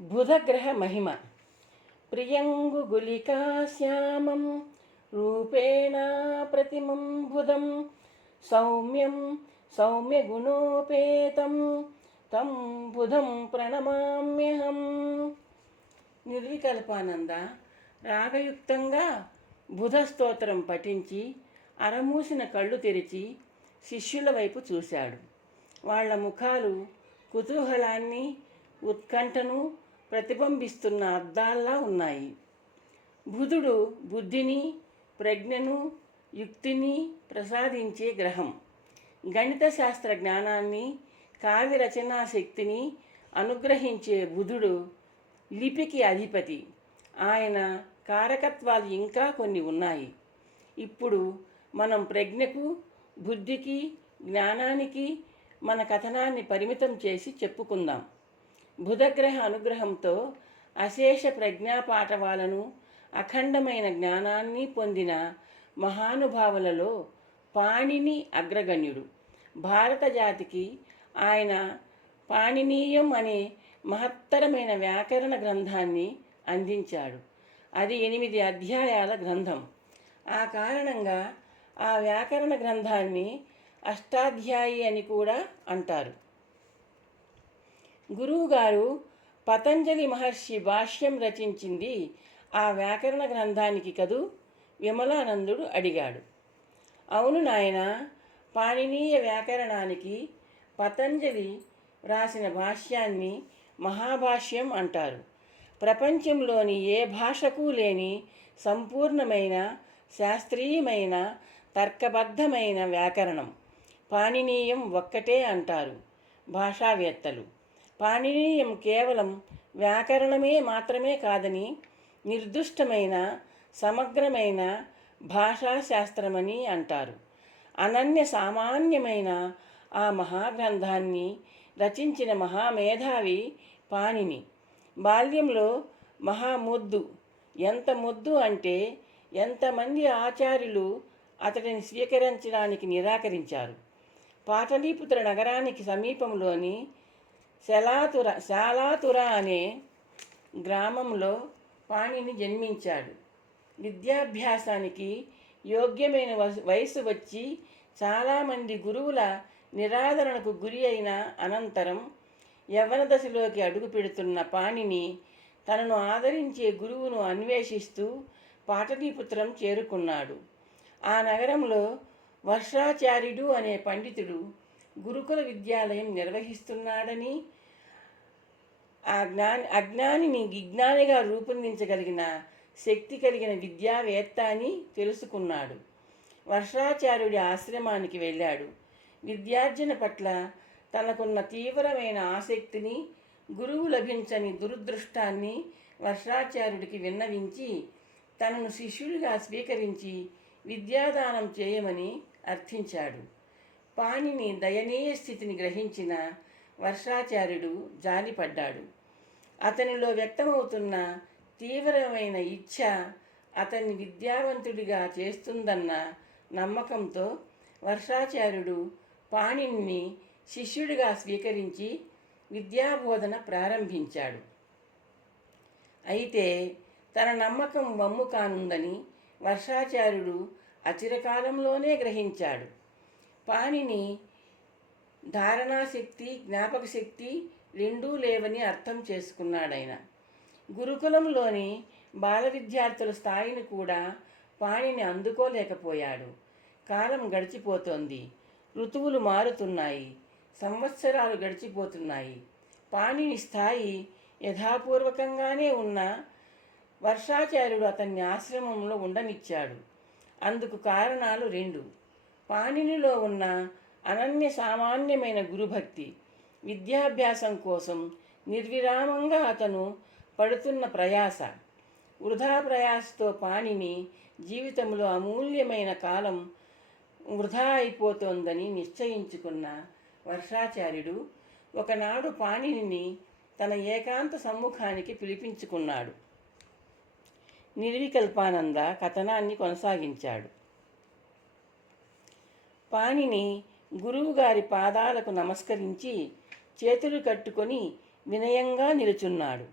బుధగ్రహ మహిమ. ప్రియంగుగులికా శ్యామం రూపేణ ప్రతిమం బుధం సౌమ్యం సౌమ్యగుణోపేతం తం బుధం ప్రణమామ్యహం. నిర్వికల్పానంద రాగయుక్తంగా బుధ స్తోత్రం పఠించి అరమూసిన కళ్ళు తెరిచి శిష్యుల వైపు చూశాడు. వాళ్ళ ముఖాలు కుతూహలాన్ని ఉత్కంఠను ప్రతిబింబిస్తున్న అద్దాల్లా ఉన్నాయి. బుధుడు బుద్ధిని ప్రజ్ఞను యుక్తిని ప్రసాదించే గ్రహం. గణిత శాస్త్ర జ్ఞానాన్ని కావ్య రచనా శక్తిని అనుగ్రహించే బుధుడు లిపికి అధిపతి. ఆయన కారకత్వాలు ఇంకా కొన్ని ఉన్నాయి. ఇప్పుడు మనం ప్రజ్ఞకు బుద్ధికి జ్ఞానానికి మన కథనాన్ని పరిమితం చేసి చెప్పుకుందాం. బుధగ్రహ అనుగ్రహంతో అశేష ప్రజ్ఞా పాఠవాలను అఖండమైన జ్ఞానాన్ని పొందిన మహానుభావులలో పాణిని అగ్రగణ్యుడు. భారత జాతికి ఆయన పాణినీయం అనే మహత్తరమైన వ్యాకరణ గ్రంథాన్ని అందించాడు. అది ఎనిమిది అధ్యాయాల గ్రంథం. ఆ కారణంగా ఆ వ్యాకరణ గ్రంథాన్ని అష్టాధ్యాయి అని కూడా అంటారు. గురువుగారు పతంజలి మహర్షి భాష్యం రచించింది ఆ వ్యాకరణ గ్రంథానికి కదూ? విమలానందుడు అడిగాడు. అవును నాయన పాణినీయ వ్యాకరణానికి పతంజలి రాసిన భాష్యాన్ని మహాభాష్యం అంటారు. ప్రపంచంలోని ఏ భాషకు లేని సంపూర్ణమైన శాస్త్రీయమైన తర్కబద్ధమైన వ్యాకరణం పాణినీయం ఒక్కటే అంటారు భాషావేత్తలు. పాణినీయం కేవలం వ్యాకరణమే మాత్రమే కాదని నిర్దుష్టమైన సమగ్రమైన భాషాశాస్త్రమని అంటారు. అనన్య సామాన్యమైన ఆ మహాగ్రంథాన్ని రచించిన మహామేధావి పాణిని. బాల్యంలో మహాముద్దు ఎంత ముద్దు అంటే ఎంతమంది ఆచార్యులు అతడిని స్వీకరించడానికి నిరాకరించారు. పాటలీపుత్ర నగరానికి సమీపంలోని శలాతుర శాలాతుర అనే గ్రామంలో పాణిని జన్మించాడు. విద్యాభ్యాసానికి యోగ్యమైన వయసు వచ్చి చాలామంది గురువుల నిరాదరణకు గురి అయిన అనంతరం యవ్వన దశలోకి అడుగు పెడుతున్న పాణిని తనను ఆదరించే గురువును అన్వేషిస్తూ పాటలీపుత్రం చేరుకున్నాడు. ఆ నగరంలో వర్షాచార్యుడు అనే పండితుడు గురుకుల విద్యాలయం నిర్వహిస్తున్నాడని ఆ జ్ఞాని అజ్ఞానిని విజ్ఞానిగా రూపొందించగలిగిన శక్తి కలిగిన విద్యావేత్త అని తెలుసుకున్నాడు. వర్షాచార్యుడి ఆశ్రమానికి వెళ్ళాడు. విద్యార్జన పట్ల తనకున్న తీవ్రమైన ఆసక్తిని గురువు లభించని దురదృష్టాన్ని వర్షాచార్యుడికి విన్నవించి తనను శిష్యుడిగా స్వీకరించి విద్యాదానం చేయమని అర్థించాడు. పాణిని దయనీయ స్థితిని గ్రహించిన వర్షాచార్యుడు జాలిపడ్డాడు. అతనిలో వ్యక్తమవుతున్న తీవ్రమైన ఇచ్ఛ అతన్ని విద్యావంతుడిగా చేస్తుందన్న నమ్మకంతో వర్షాచార్యుడు పాణిని శిష్యుడిగా స్వీకరించి విద్యాబోధన ప్రారంభించాడు. అయితే తన నమ్మకం వమ్ము కానుందని వర్షాచార్యుడు అచిరకాలంలోనే గ్రహించాడు. పాణిని ధారణాశక్తి జ్ఞాపక శక్తి రెండూ లేవని అర్థం చేసుకున్నాడాయన. గురుకులంలోని బాల విద్యార్థుల స్థాయిని కూడా పాణిని అందుకోలేకపోయాడు. కాలం గడిచిపోతోంది. ఋతువులు మారుతున్నాయి. సంవత్సరాలు గడిచిపోతున్నాయి. పాణిని స్థాయి యథాపూర్వకంగానే ఉన్న వర్షాచార్యుడు అతన్ని ఆశ్రమంలో ఉండనిచ్చాడు. అందుకు కారణాలు రెండు. పాణినిలో ఉన్న అనన్య సామాన్యమైన గురుభక్తి విద్యాభ్యాసం కోసం నిర్విరామంగా అతను పడుతున్న ప్రయాస. వృధా ప్రయాసతో పాణిని జీవితంలో అమూల్యమైన కాలం వృధా అయిపోతోందని నిశ్చయించుకున్న వర్షాచార్యుడు ఒకనాడు పాణినిని తన ఏకాంత సమ్ముఖానికి పిలిపించుకున్నాడు. నిర్వికల్పానంద కథనాన్ని కొనసాగించాడు. పాణిని గురువుగారి పాదాలకు నమస్కరించి చేతులు కట్టుకొని వినయంగా నిలుచున్నాడు.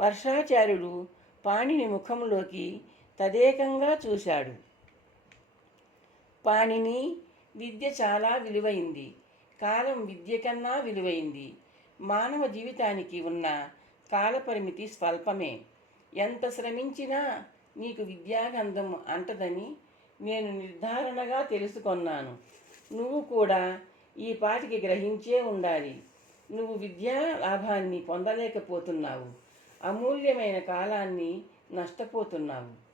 వర్షాచార్యుడు పాణిని ముఖంలోకి తదేకంగా చూశాడు. పాణిని విద్య చాలా విలువైంది. కాలం విద్య కన్నా విలువైంది. మానవ జీవితానికి ఉన్న కాలపరిమితి స్వల్పమే. ఎంత శ్రమించినా నీకు విద్యాగంధం అంటదని నేను నిర్ధారణగా తెలుసుకొన్నాను. నువ్వు కూడా ఈ పాటికి గ్రహించే ఉండాలి. నువ్వు విద్యా లాభాన్ని పొందలేకపోతున్నావు. అమూల్యమైన కాలాన్ని నష్టపోతున్నావు.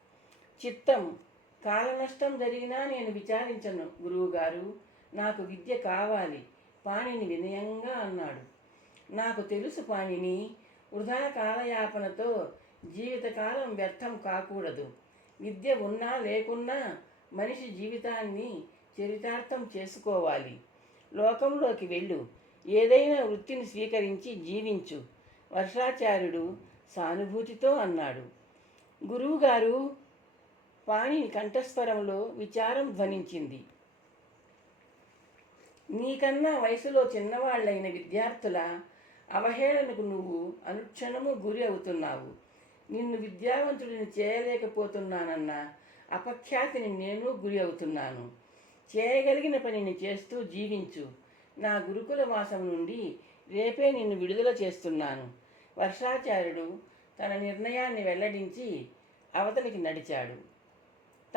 చిత్తం కాల నష్టం జరిగినా నేను విచారించను. గురువుగారు నాకు విద్య కావాలి. పాణిని వినయంగా అన్నాడు. నాకు తెలుసు పాణిని వృధా కాలయాపనతో జీవితకాలం వ్యర్థం కాకూడదు. విద్య ఉన్నా లేకున్నా మనిషి జీవితాన్ని చరితార్థం చేసుకోవాలి. లోకంలోకి వెళ్ళు. ఏదైనా వృత్తిని స్వీకరించి జీవించు. వర్షాచార్యుడు సానుభూతితో అన్నాడు. గురువుగారు పాణి కంఠస్వరంలో విచారం ధ్వనించింది. నీకన్నా వయసులో చిన్నవాళ్ళైన విద్యార్థుల అవహేళనకు నువ్వు అనుక్షణము గురి అవుతున్నావు. నిన్ను విద్యావంతుడిని చేయలేకపోతున్నానన్న అపఖ్యాతిని నేను గురి అవుతున్నాను. చేయగలిగిన పనిని చేస్తూ జీవించు. నా గురుకుల వాసం నుండి రేపే నిన్ను విడుదల చేస్తున్నాను. వర్షాచార్యుడు తన నిర్ణయాన్ని వెల్లడించి అవతలికి నడిచాడు.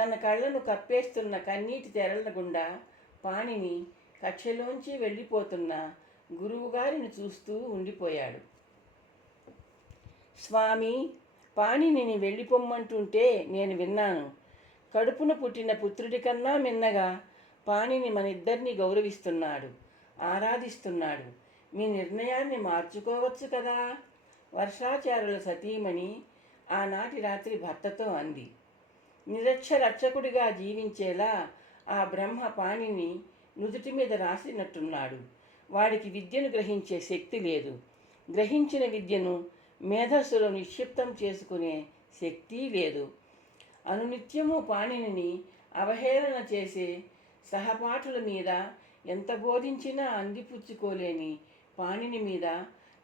తన కళ్ళను కప్పేస్తున్న కన్నీటి తెరల గుండా పాణిని కక్షలోంచి వెళ్ళిపోతున్న గురువుగారిని చూస్తూ ఉండిపోయాడు. స్వామి పాణిని వెళ్ళిపోమ్మంటుంటే నేను విన్నాను. కడుపున పుట్టిన పుత్రుడి కన్నా మిన్నగా పాణిని మన ఇద్దరిని గౌరవిస్తున్నాడు ఆరాధిస్తున్నాడు. మీ నిర్ణయాన్ని మార్చుకోవచ్చు కదా? వర్షాచారుల సతీమణి ఆనాటి రాత్రి భర్తతో అంది. నిరక్షరక్షకుడిగా జీవించేలా ఆ బ్రహ్మ పాణిని నుదుటి మీద రాసినట్టున్నాడు. వాడికి విద్యను గ్రహించే శక్తి లేదు. గ్రహించిన విద్యను మేధస్సులో నిక్షిప్తం చేసుకునే శక్తి లేదు. అనునిత్యము పాణిని అవహేళన చేసే సహపాఠుల మీద ఎంత బోధించినా అందిపుచ్చుకోలేని పాణిని మీద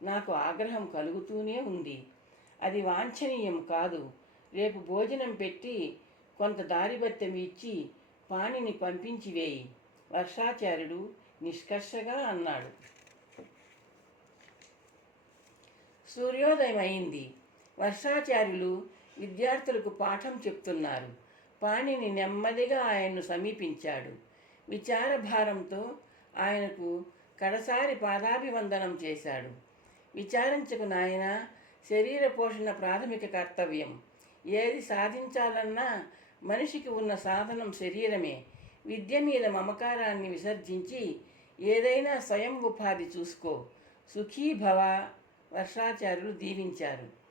నాకు ఆగ్రహం కలుగుతూనే ఉంది. అది వాంఛనీయం కాదు. రేపు భోజనం పెట్టి కొంత దారిభత్యం ఇచ్చి పాణిని పంపించి వేయి. వర్షాచార్యుడు నిష్కర్షగా అన్నాడు. సూర్యోదయం అయింది వర్షాచార్యులు విద్యార్థులకు పాఠం చెప్తున్నారు. పాణిని నెమ్మదిగా ఆయన్ను సమీపించాడు. విచారభారంతో ఆయనకు కడసారి పాదాభివందనం చేశాడు. విచారించకు నాయన శరీర పోషణ ప్రాథమిక కర్తవ్యం. ఏది సాధించాలన్నా మనిషికి ఉన్న సాధనం శరీరమే. విద్య మీద మమకారాన్ని విసర్జించి ఏదైనా స్వయం ఉపాధి చూసుకో. సుఖీభవ వర్షాచారులు వర్షాచార్యులు దీవించారు.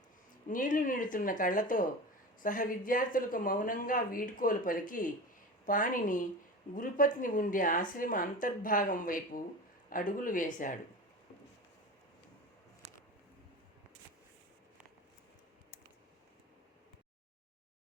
నీళ్ళు నీడుతున్న కళ్ళతో సహ విద్యార్థులకు మౌనంగా వీడ్కోలు పలికి పాణిని గురుపత్ని ఉండే ఆశ్రమ అంతర్భాగం వైపు అడుగులు వేశాడు.